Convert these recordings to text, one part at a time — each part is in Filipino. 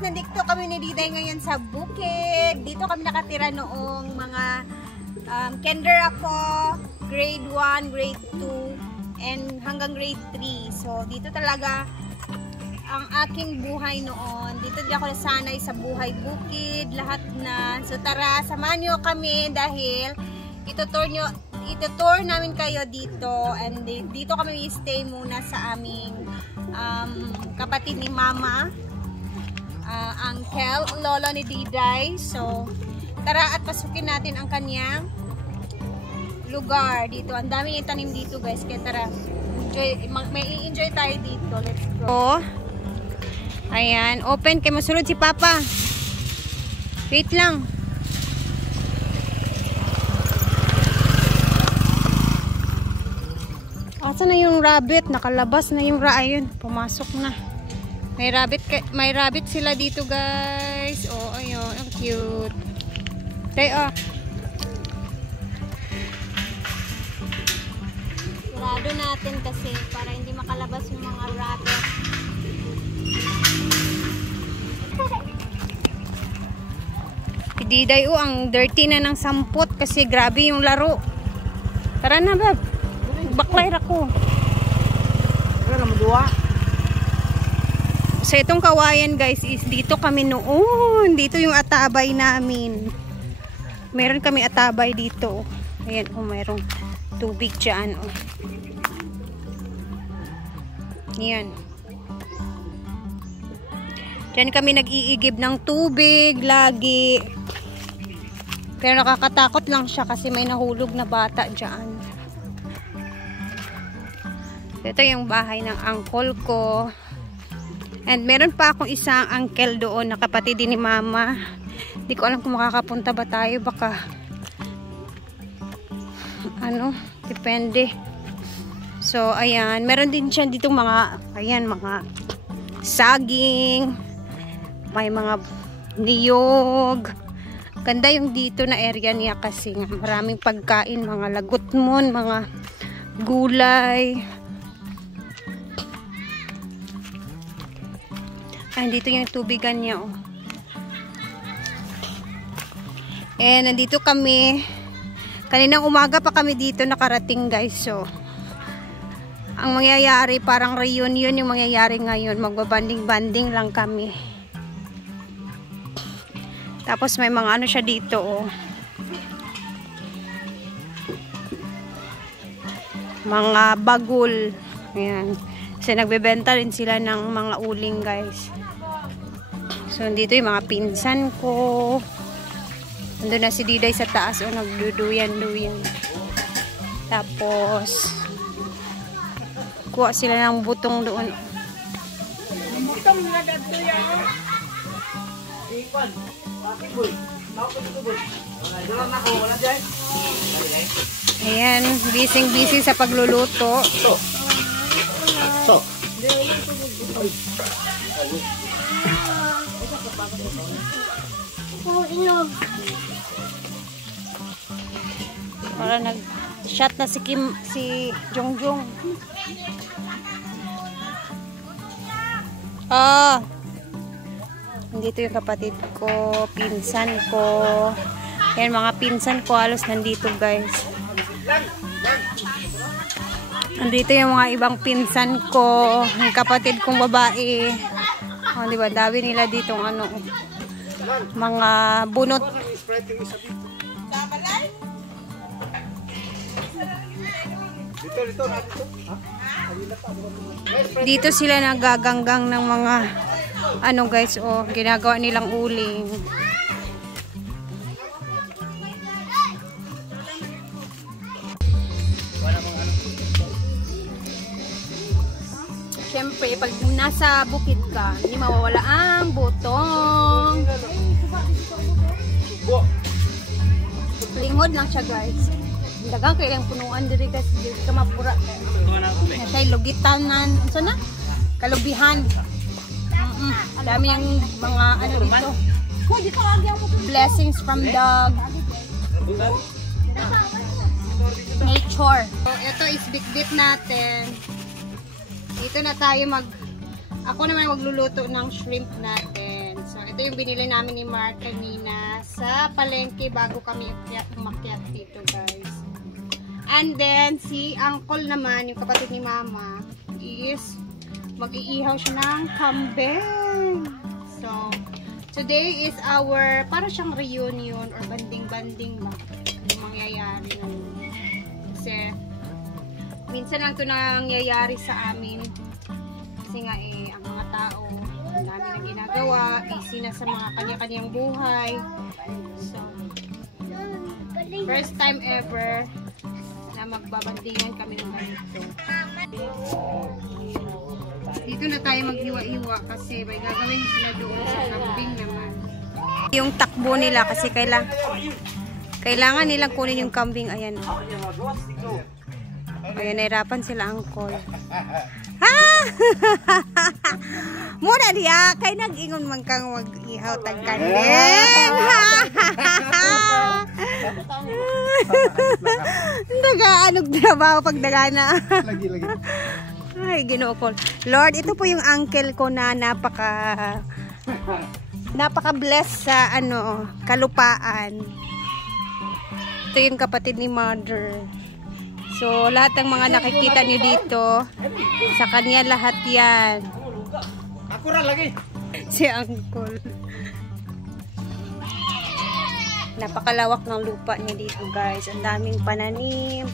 nandito kami ni Diday ngayon sa bukid. Dito kami nakatira noong mga kinder ako, grade 1, grade 2, and hanggang grade 3. So, dito talaga ang aking buhay noon. Dito di ako nasanay sa buhay bukid, lahat na. So, tara, samahan nyo kami dahil itutour namin kayo dito. And dito kami stay muna sa aming kapatid ni Mama, uncle, lolo ni Diday. So, tara at pasukin natin ang kanyang lugar dito. Ang dami yung tanim dito, guys. Kaya tara, may enjoy tayo dito. Let's go. Ayan, open. Kaya masunod si Papa. Wait lang. Asa na yung rabbit? Nakalabas na yung ayun, pumasok na. May rabbit sila dito, guys. Oh, ayun, ang cute. Tayo, oh. Sarado natin kasi para hindi makalabas yung mga rabbit. Si Diday, oh, ang dirty na ng sampot kasi grabe yung laro. Tara na, bab. Baklay ako. Tara na, madua. So, itong kawayan, guys, is dito kami noon. Dito yung atabay namin. Meron kami atabay dito. Ayan, oh, mayroong tubig dyan, oh. Ayan. Diyan kami nag-iigib ng tubig lagi. Pero nakakatakot lang siya kasi may nahulog na bata dyan. Ito yung bahay ng uncle ko. And meron pa akong isang uncle doon na kapatid din ni Mama. Hindi ko alam kung makakapunta ba tayo. Baka ano, depende. So, ayan. Meron din siya dito mga, ayan, mga saging. May mga niyog. Ganda yung dito na area niya kasi maraming pagkain. Mga lagutmon, mga gulay. Ay, dito yung tubigan niya, oh. Eh, nandito kami. Kaninang umaga pa kami dito nakarating, guys. So, ang mangyayari, parang reunion yung mangyayari ngayon. Magbabanding-banding lang kami. Tapos may mga ano siya dito, oh. Mga bagul. Ayan. Kasi nagbebenta rin sila ng mga uling, guys. So, dito yung mga pinsan ko. Nandun na si Diday sa taas, o nagduduyan-duyan. Tapos, kuha sila ng butong doon. Ayan, busy-busy sa pagluluto. Para nag-shot na si Jongjong. Ah. Nandito yung kapatid ko, pinsan ko. Ayan, mga pinsan ko halos nandito, guys. Nandito yung mga ibang pinsan ko, yung kapatid kong babae. Oh, di ba? Dami nila dito ano, mga bunot. Dito sila nagaganggang ng mga ano, guys, oh, ginagawa nilang uling. Siyempre, pag nasa bukid ka, hindi mawawala ang butong. Lingod lang siya, guys. Dagang kayo yung punuan diri, guys. Dito ka mapura. Kaya lugitanan. Ano na? Kalubihan. Dami yung mga ano dito. Blessings from the nature. So, ito is bit-bit natin. Dito na tayo ako naman magluluto ng shrimp natin. So, ito yung binili namin ni Mark kanina sa palengke bago kami umakyat dito, guys. And then, si Uncle naman, yung kapatid ni Mama, is mag-iihaw siya ng kambing. So, today is our, para siyang reunion or banding-banding ba? Yung mangyayari na yun. Kasi, minsan lang ito nangyayari sa amin. Kasi nga ang mga tao, ang dami na ginagawa, busy na sa mga kanya-kanyang buhay. So, first time ever na magbabandingan kami ng ganito. Dito na tayo maghiwa-hiwa kasi may gagawin sila doon sa kambing naman. Yung takbo nila kasi kailangan nilang kunin yung kambing. Ayan. Ayan, nahirapan sila, Uncle. Ha! Muna diya, kay nag-ingon man kang mag-ihaw tagkanin. Nag-aanog trabaho pag dagana. Lagi. Ay, Ginoo ko. Lord, ito po yung uncle ko na napaka-bless sa kalupaan. Ito yung kapatid ni Mother. So, lahat ng mga nakikita niyo dito, sa kanya lahat yan. Ako ra lagi. Si Uncle. Napakalawak ng lupa niya dito, guys. Ang daming pananim,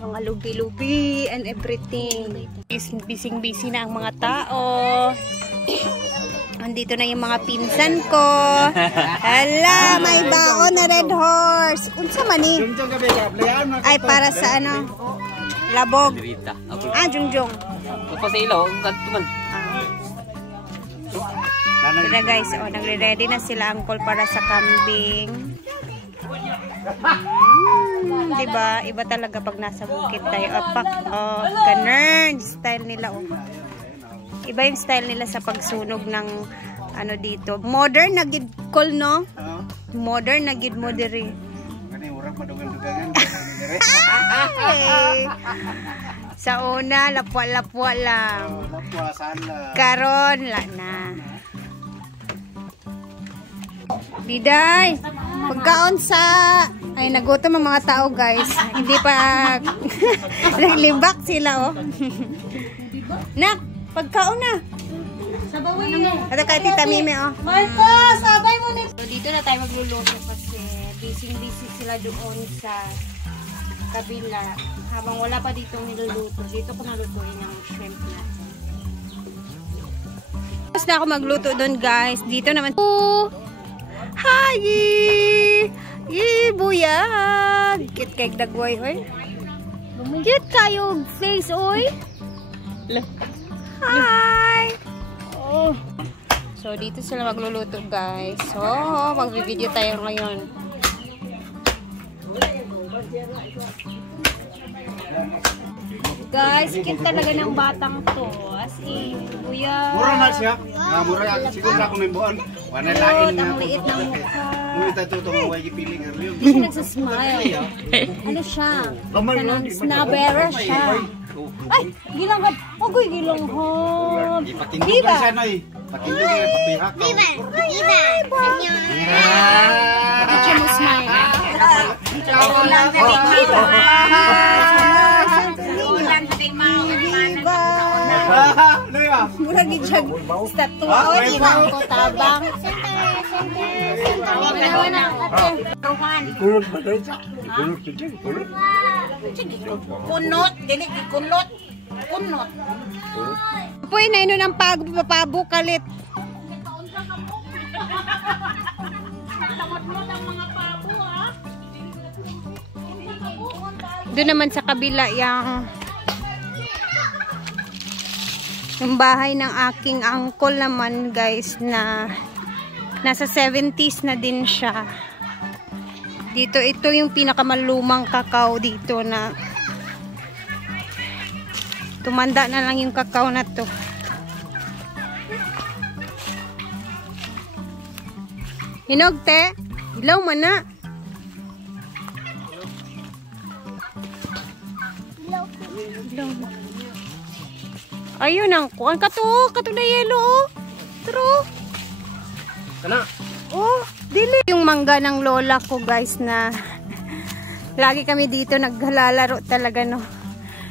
mga lubi-lubi, and everything. Bising-busy na ang mga tao. Andito na yung mga pinsan ko. Hala, may baon na red horse. Unsa man ni? Ay, para sa labog. Jungjong. Tapos sa ilaw, gantuman. Ito guys, nagre-ready na sila, Uncle, para sa kambing. Diba? Iba talaga pag nasa bukid tayo. Ganun. Style nila, Iba yung style nila sa pagsunog ng dito. Modern na gid call, no? Modern na gid mo diri. Sa una, lapwa-lapwa lang. Karon, na. Diday, pagkaon sa... Ay, nagutom ang mga tao, guys. Hindi pa... naglibak sila, Nak, pagkaon na. Sabawin mo. Ito kay Tita Mimi, Marco, sabay mo ni. So, dito na tayo magluluto kasi busy sila doon sa kabila. Habang wala pa dito niluluto, dito ko nalutuin ang shrimp natin. Tapos na ako magluto doon, guys. Dito naman. Hi! Buyag! Kit kay dagway, Kit kayo face, Hi! So, dito sila magluluto, guys. So, mag-video tayo ngayon. Guys, cute talaga ng batang to. As in, kuya. Mura na siya. Mura siguro na akong nimbuan. Wala lain na. Ang liit ng mukha. Ngunit ito itong huwag ipiling. Hindi siya nagsasmile. Ano siya? Snabberer siya. Ay, gilanghap. Agoy, gilanghap. Ipatindog siya, Noy. Patindog siya, papirak. Diba? Bakit siya mo smile? Mura gid siya statue. Ko tabang. Kulot ba tayo sa? Kulot ito, kulot. Kunot, dili kunot. Kunot. Puy na ino ng pabukalit. Doon naman sa kabila yung bahay ng aking uncle naman, guys, na nasa 70s na din siya. Dito, ito yung pinakamalumang kakao dito na tumanda na lang yung kakao na to. Hinog, te. Ilaw man na. Ilaw. Ayun ang kuan kato na yelo. True. Kana. Oh, dili. Yung mangga ng lola ko guys na lagi kami dito naglalaro talaga no.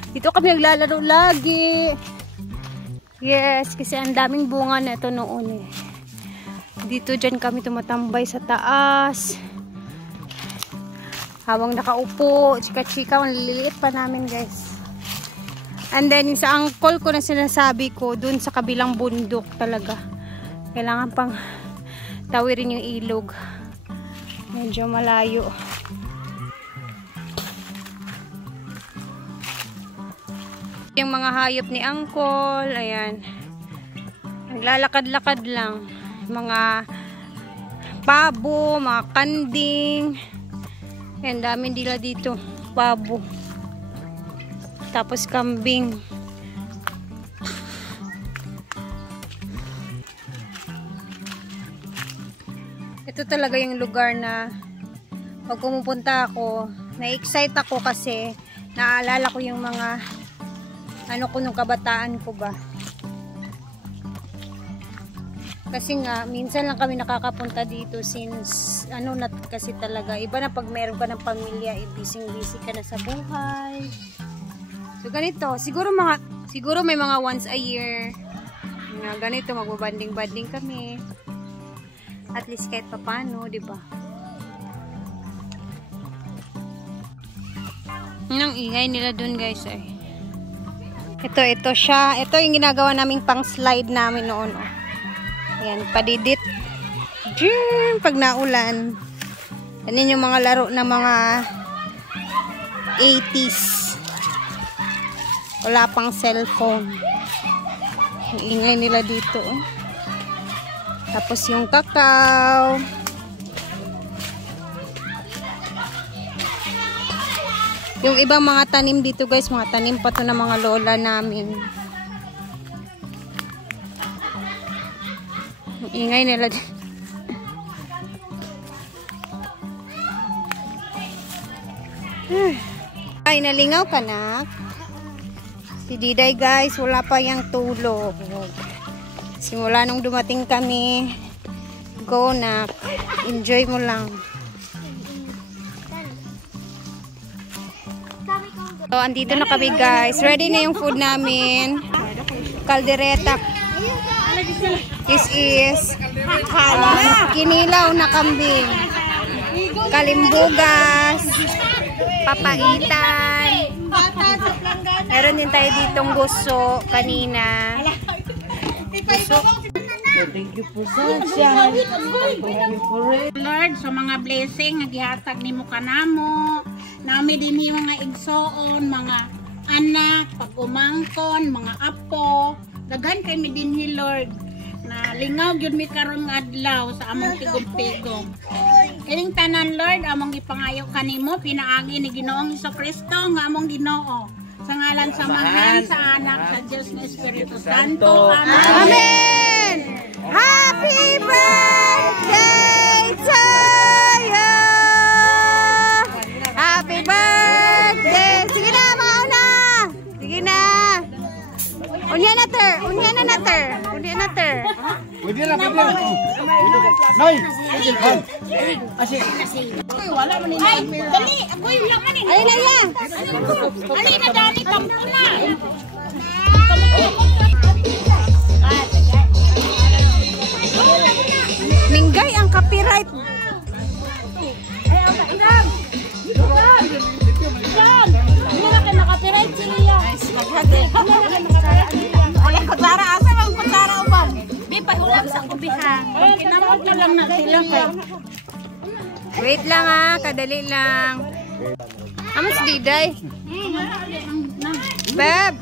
Dito kami naglalaro lagi. Yes, kasi ang daming bunga na ito noon eh. Dito dyan kami tumatambay sa taas. Habang nakaupo, chika-chika, maliliit pa namin guys. And then yung sa uncle ko na sinasabi ko, dun sa kabilang bundok talaga. Kailangan pang tawirin yung ilog. Medyo malayo. Yung mga hayop ni uncle, ayan. Naglalakad-lakad lang. Mga pabo, mga kanding. Ayan, dami nila dito. Pabo. Tapos kambing. Ito talaga yung lugar na pag pumupunta ako, na-excite ako kasi naalala ko yung mga ano ko nung kabataan ko ba. Kasi nga, minsan lang kami nakakapunta dito since, ano na kasi talaga, iba na pag meron ka ng pamilya, busy-busy ka na sa buhay. So, ganito. Siguro may mga once a year. Nga, ganito, magbabanding-banding kami. At least kahit papano, diba? Ang ingay nila dun, guys, ay. Ito siya. Ito yung ginagawa naming pang-slide namin noon, oh. Ayan, padidit. Pag naulan. Yan yung mga laro ng mga 80s. Wala pang cellphone. Ang ingay nila dito. Oh. Tapos yung kakao. Yung ibang mga tanim dito guys, mga tanim pa to ng mga lola namin. Ang ingay nila dito. Ay, nalingaw ka na? Si Diday guys, wala pa yung tulog. Simula nung dumating kami, go na. Enjoy mo lang. So, andito na kami guys. Ready na yung food namin. Kaldereta. This is kinilaw na kambing. Kalimbugas. Papaitan. Meron din tayo ditong guso kanina. Guso. Thank you po Lord, sa mga blessing nga gihatag nimo kanamo. Nami din mga igsoon, mga anak, pag-umangkon, mga apo. Daghan kay mi dinhi Lord. Na lingaw gyud mi karon nga adlaw sa among tigom-tigom. Kining tanan Lord, among ipangayo kanimo pinaagi ni Ginoong Hesukristo nga among Ginoo. Sa ngalan sa Amahan, sa Anak, sa Diyos na Espiritu Santo. Amen. Amen! Happy birthday to you! Happy birthday! Sige na, mga una! Sige na! Unya na ter! Unya na ter! Unya na ter! Pwede na. Noy! Wala man nila. Ay, dali! Agoy lang man nila. Ayun na yan! Ali na dali, tampo na! Minggay ang copyright! Oleh kutsara, asa bang kutsara uban? Di pa hulam sa kubiha. Kinamot na lang na sila kay. Wait lang ah, kadali lang. Amos Diday? Beb!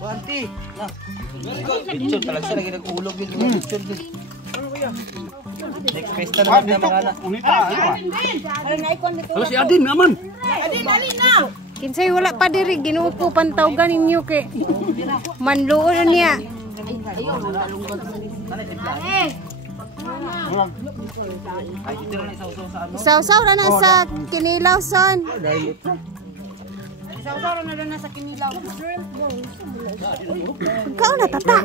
Auntie. Picture talaga siya lagi nag-ulog yun. Picture din. Next pesta naman na mga anak. Unita, ano ba? Si Adin naman. Adin, alin na! Kinsay wala pa diri, ginuupo pantawgan ninyo kay manluon niya. Ay, ito na isaw-saw sa ano. Sausaw na sa kinilaw son. Isaw-saw na doon nasa kinilaw. Ikaw na, tata.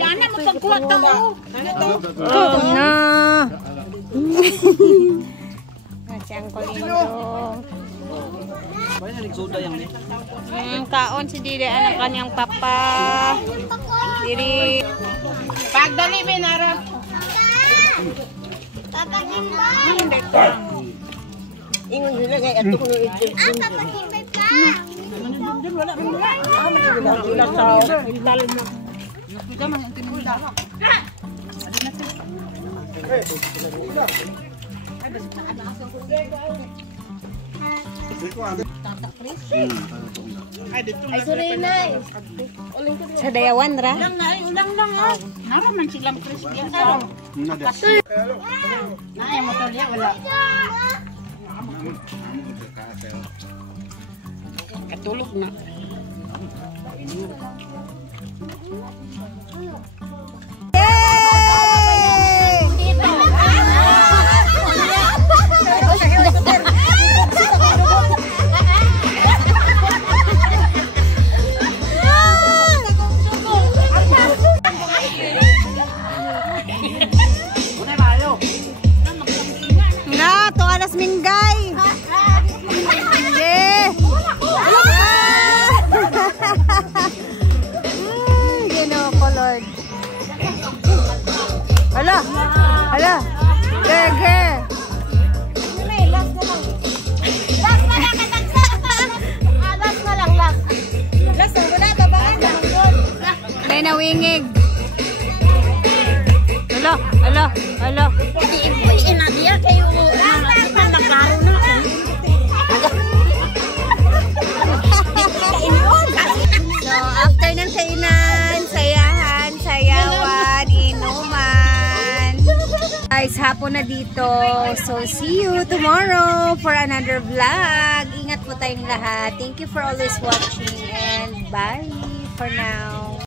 Yan na, mapagkuha tao. Na. Si Uncle Indong. Bayan na nagsoda yang ni. Kaon si Diri anak kaniyang papa. Diri. Pagdali, Benara. Ingon nila kay ato ko no ito. Ay sorry na. Sa Dayawan ra. Ulang lang ha. Naraman silang crispy. Ay, motor niya, wala. Katulog na. Na, to alas minggay. Ginoo ko, Lord. Hala. Hala. Gege. Last na lang. Last na lang. Last na lang. Last na wala. Babaan na. May nawingig. Hala. Hala. Hala. Hindi na diya kayo. Nakaro na. So, after ng kainan, sayahan, sayawan, inuman. Guys, hapon na dito. So, see you tomorrow for another vlog. Ingat po tayong lahat. Thank you for always watching and bye for now.